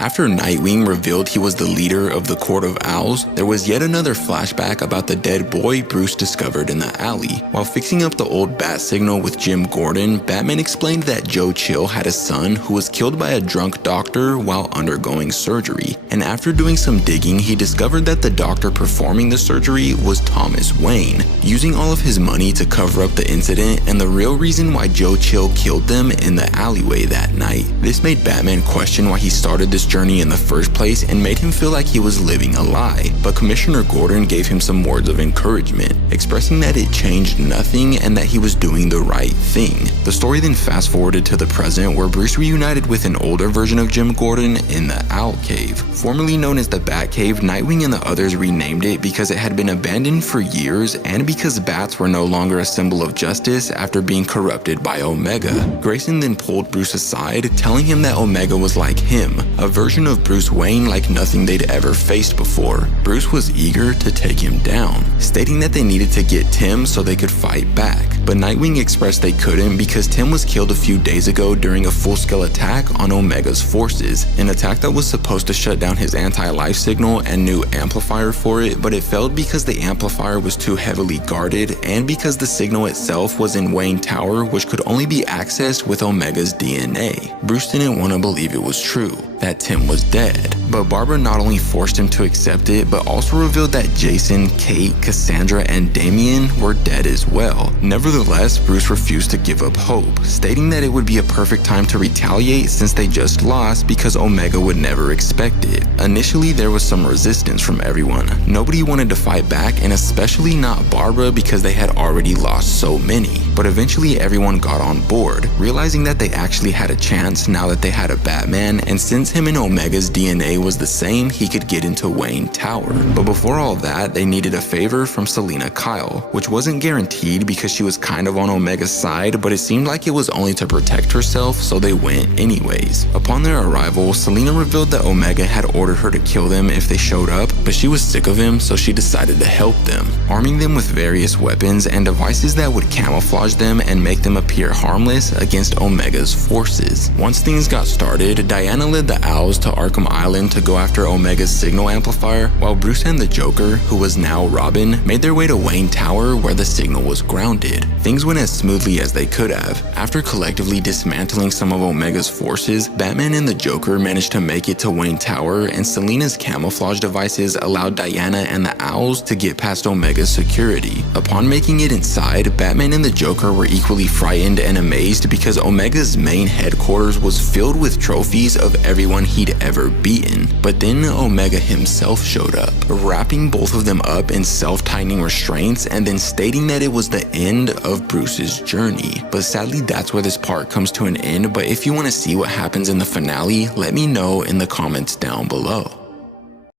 After Nightwing revealed he was the leader of the Court of Owls, there was yet another flashback about the dead boy Bruce discovered in the alley. While fixing up the old bat signal with Jim Gordon, Batman explained that Joe Chill had a son who was killed by a drunk doctor while undergoing surgery, and after doing some digging, he discovered that the doctor performing the surgery was Thomas Wayne, using all of his money to cover up the incident and the real reason why Joe Chill killed them in the alleyway that night. This made Batman question why he started this journey in the first place and made him feel like he was living a lie, but Commissioner Gordon gave him some words of encouragement, expressing that it changed nothing and that he was doing the right thing. The story then fast forwarded to the present, where Bruce reunited with an older version of Jim Gordon in the Owl Cave. Formerly known as the Batcave, Nightwing and the others renamed it because it had been abandoned for years and because bats were no longer a symbol of justice after being corrupted by Omega. Grayson then pulled Bruce aside, telling him that Omega was like him, a version of Bruce Wayne like nothing they'd ever faced before. Bruce was eager to take him down, stating that they needed to get Tim so they could fight back, but Nightwing expressed they couldn't because Tim was killed a few days ago during a full-scale attack on Omega's forces, an attack that was supposed to shut down his anti-life signal and new amplifier for it, but it failed because the amplifier was too heavily guarded and because the signal itself was in Wayne Tower, which could only be accessed with Omega's DNA. Bruce didn't want to believe it was true, that Tim was dead, but Barbara not only forced him to accept it, but also revealed that Jason, Kate, Cassandra, and Damian were dead as well. Nevertheless, Bruce refused to give up hope, stating that it would be a perfect time to retaliate since they just lost because Omega would never expect it. Initially, there was some resistance from everyone. Nobody wanted to fight back, and especially not Barbara because they had already lost so many. But eventually everyone got on board, realizing that they actually had a chance now that they had a Batman, and since him and Omega's DNA was the same, he could get into Wayne Tower. But before all that, they needed a favor from Selina Kyle, which wasn't guaranteed because she was kind of on Omega's side, but it seemed like it was only to protect herself, so they went anyways. Upon their arrival, Selina revealed that Omega had ordered her to kill them if they showed up, but she was sick of him, so she decided to help them, arming them with various weapons and devices that would camouflage them and make them appear harmless against Omega's forces. Once things got started, Diana led the Owls to Arkham Island to go after Omega's signal amplifier, while Bruce and the Joker, who was now Robin, made their way to Wayne Tower where the signal was grounded. Things went as smoothly as they could have. After collectively dismantling some of Omega's forces, Batman and the Joker managed to make it to Wayne Tower, and Selina's camouflage devices allowed Diana and the Owls to get past Omega's security. Upon making it inside, Batman and the Joker were equally frightened and amazed because Omega's main headquarters was filled with trophies of everyone he'd ever beaten. But then Omega himself showed up, wrapping both of them up in self-tightening restraints and then stating that it was the end of Bruce's journey. But sadly, that's where this part comes to an end, but if you want to see what happens in the finale, let me know in the comments down below.